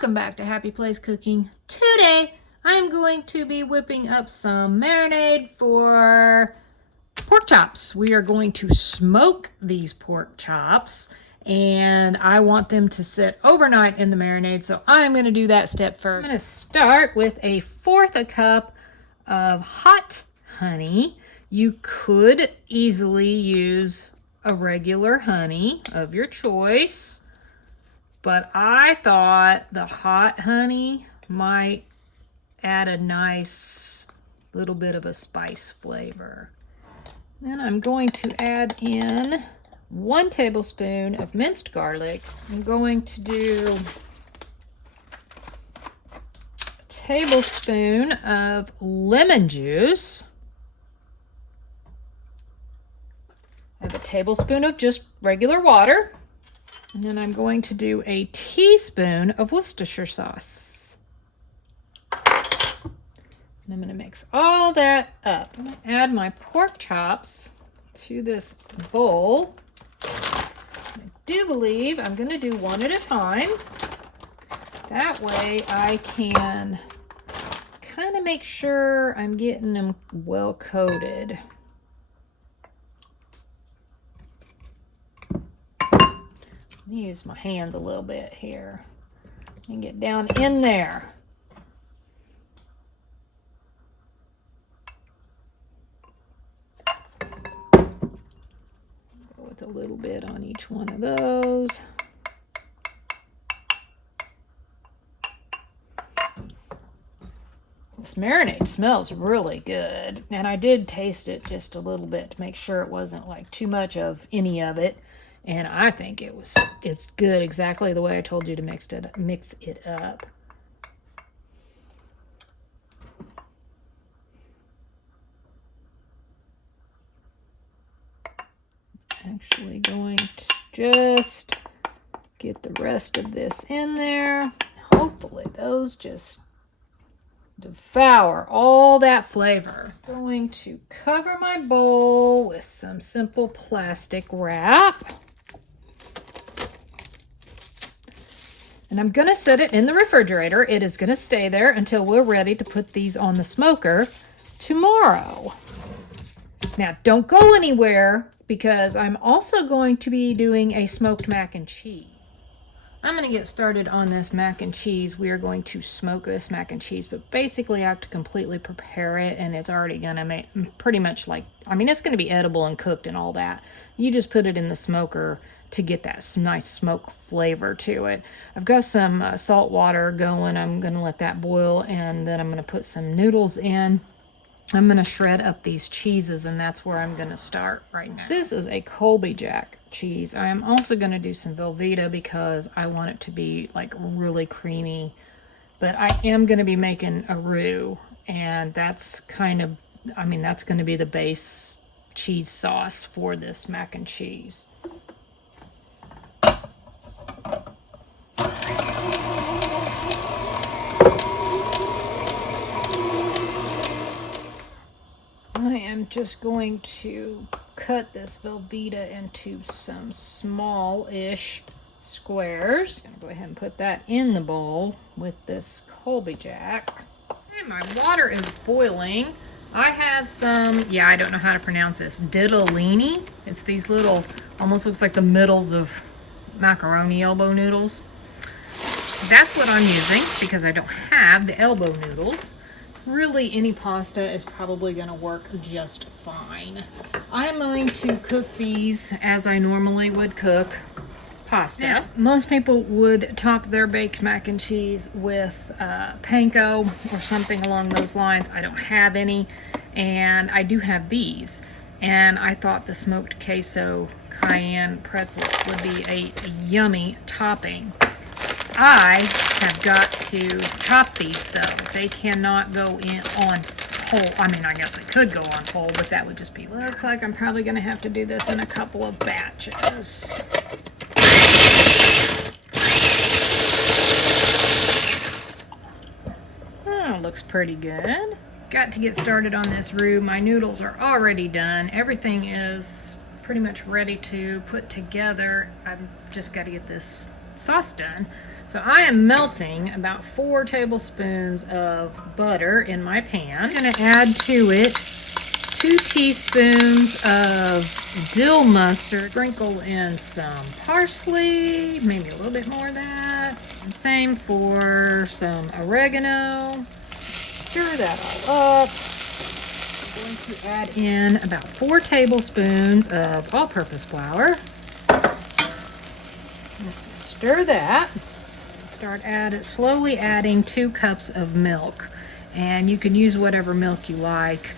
Welcome back to Happy Place Cooking. Today I'm going to be whipping up some marinade for pork chops. We are going to smoke these pork chops and I want them to sit overnight in the marinade, so I'm going to do that step first. I'm going to start with 1/4 cup of hot honey. You could easily use a regular honey of your choice, but I thought the hot honey might add a nice little bit of a spice flavor. Then I'm going to add in 1 tablespoon of minced garlic. I'm going to do a tablespoon of lemon juice. I have a tablespoon of just regular water. And then I'm going to do a teaspoon of Worcestershire sauce. And I'm going to mix all that up. I'm going to add my pork chops to this bowl. I do believe I'm going to do one at a time. That way I can kind of make sure I'm getting them well coated. Use my hands a little bit here and get down in there. Go with a little bit on each one of those. This marinade smells really good, and I did taste it just a little bit to make sure it wasn't like too much of any of it. And I think it's good exactly the way I told you to mix it up. Actually going to just get the rest of this in there. Hopefully those just devour all that flavor. Going to cover my bowl with some simple plastic wrap. And I'm going to set it in the refrigerator. It is going to stay there until we're ready to put these on the smoker tomorrow. Now, don't go anywhere because I'm also going to be doing a smoked mac and cheese. I'm going to get started on this mac and cheese. We are going to smoke this mac and cheese, but basically I have to completely prepare it, and it's already going to make pretty much like, I mean, it's going to be edible and cooked and all that. You just put it in the smoker to get that nice smoke flavor to it. I've got some salt water going. I'm going to let that boil, and then I'm going to put some noodles in. I'm going to shred up these cheeses, and that's where I'm going to start right now. This is a Colby Jack cheese. I am also going to do some Velveeta because I want it to be like really creamy, but I am going to be making a roux, and that's kind of, I mean, that's going to be the base cheese sauce for this mac and cheese. I am just going to cut this Velveeta into some small-ish squares. I'm going to go ahead and put that in the bowl with this Colby Jack. And my water is boiling. I have some, yeah, I don't know how to pronounce this, ditalini. It's these little, almost looks like the middles of macaroni elbow noodles. That's what I'm using because I don't have the elbow noodles. Really, any pasta is probably going to work just fine. I'm going to cook these as I normally would cook pasta. Now, most people would top their baked mac and cheese with panko or something along those lines. I don't have any, and I do have these. And I thought the smoked queso cayenne pretzels would be a yummy topping. I have got to top these though. They cannot go in on whole. I mean, I guess I could go on whole, but that would just be weird. Looks like I'm probably going to have to do this in a couple of batches. Oh, looks pretty good. Got to get started on this roux. My noodles are already done. Everything is pretty much ready to put together. I've just got to get this sauce done. So I am melting about 4 tablespoons of butter in my pan. I'm going to add to it 2 teaspoons of dill mustard. Sprinkle in some parsley, maybe a little bit more of that. And same for some oregano. Stir that all up. I'm going to add in about 4 tablespoons of all-purpose flour. Stir that. Start slowly adding 2 cups of milk, and you can use whatever milk you like.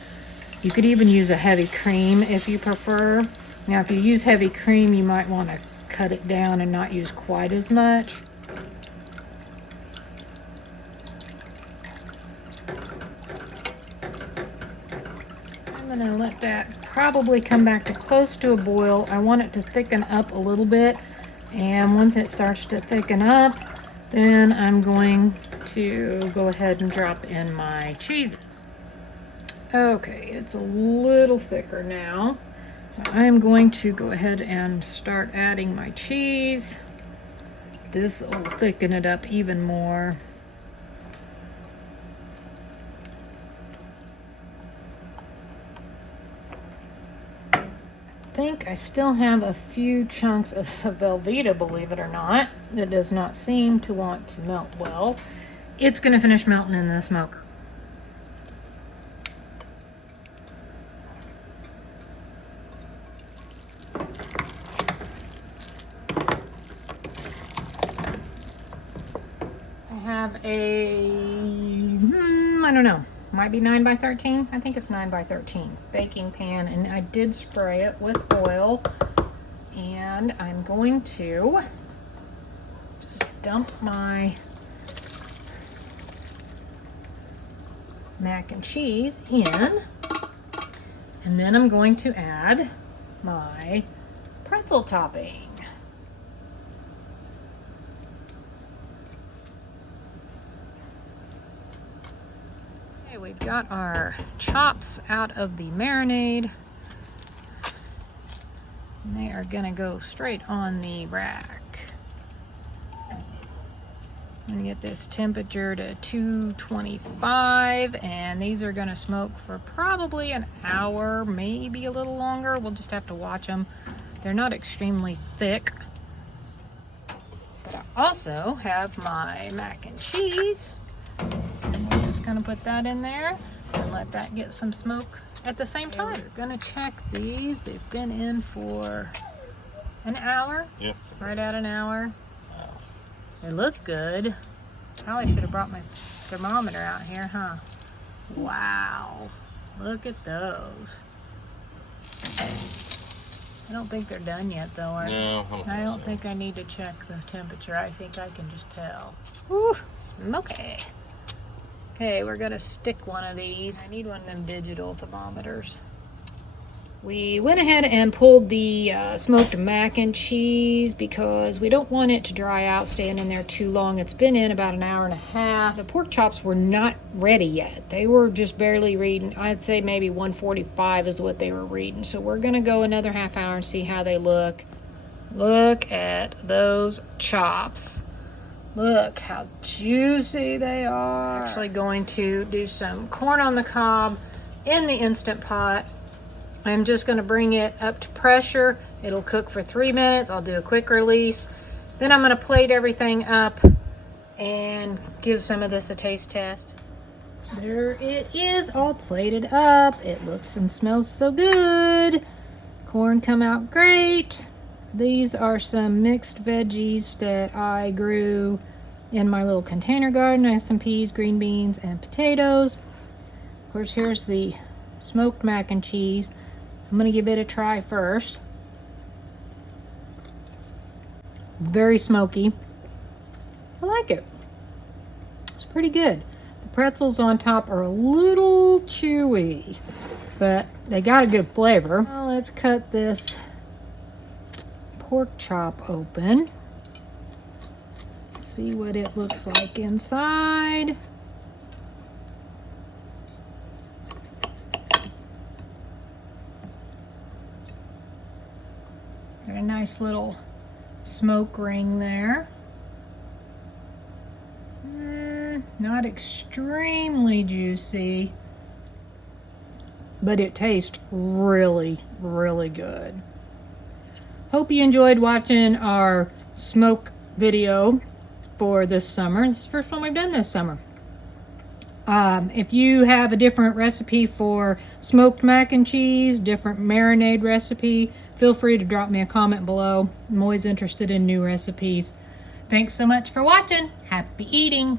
You could even use a heavy cream if you prefer. Now, if you use heavy cream, you might want to cut it down and not use quite as much. I'm going to let that probably come back to close to a boil. I want it to thicken up a little bit, and once it starts to thicken up, then I'm going to go ahead and drop in my cheeses. Okay, it's a little thicker now. So I'm going to go ahead and start adding my cheese. This will thicken it up even more. I think I still have a few chunks of Velveeta, believe it or not. It does not seem to want to melt well. It's going to finish melting in the smoker. I have I don't know. Might be 9 by 13. I think it's 9 by 13 baking pan, and I did spray it with oil. And I'm going to just dump my mac and cheese in, and then I'm going to add my pretzel topping. We've got our chops out of the marinade. And they are gonna go straight on the rack. I'm gonna get this temperature to 225, and these are gonna smoke for probably an hour, maybe a little longer. We'll just have to watch them. They're not extremely thick. But I also have my mac and cheese. Just gonna put that in there and let that get some smoke at the same time. We're gonna check these. They've been in for an hour. Yeah. Right at an hour. Wow. They look good. Probably should have brought my thermometer out here, huh? Wow. Look at those. I don't think they're done yet, though. No, I don't think I need to check the temperature. I think I can just tell. Woo, smoky. Okay, we're gonna stick one of these. I need one of them digital thermometers. We went ahead and pulled the smoked mac and cheese because we don't want it to dry out, staying in there too long. It's been in about an hour and a half. The pork chops were not ready yet. They were just barely reading. I'd say maybe 145 is what they were reading. So we're gonna go another half hour and see how they look. Look at those chops. Look how juicy they are. I'm actually going to do some corn on the cob in the Instant Pot. I'm just going to bring it up to pressure. It'll cook for 3 minutes. I'll do a quick release. Then I'm going to plate everything up and give some of this a taste test. There it is, all plated up. It looks and smells so good. Corn come out great. These are some mixed veggies that I grew in my little container garden. I have some peas, green beans, and potatoes. Of course, here's the smoked mac and cheese. I'm going to give it a try first. Very smoky. I like it. It's pretty good. The pretzels on top are a little chewy, but they got a good flavor. Well, let's cut this pork chop open. See what it looks like inside. Got a nice little smoke ring there. Not extremely juicy, but it tastes really, really good. Hope you enjoyed watching our smoke video for this summer. It's the first one we've done this summer. If you have a different recipe for smoked mac and cheese, different marinade recipe, feel free to drop me a comment below. I'm always interested in new recipes. Thanks so much for watching. Happy eating.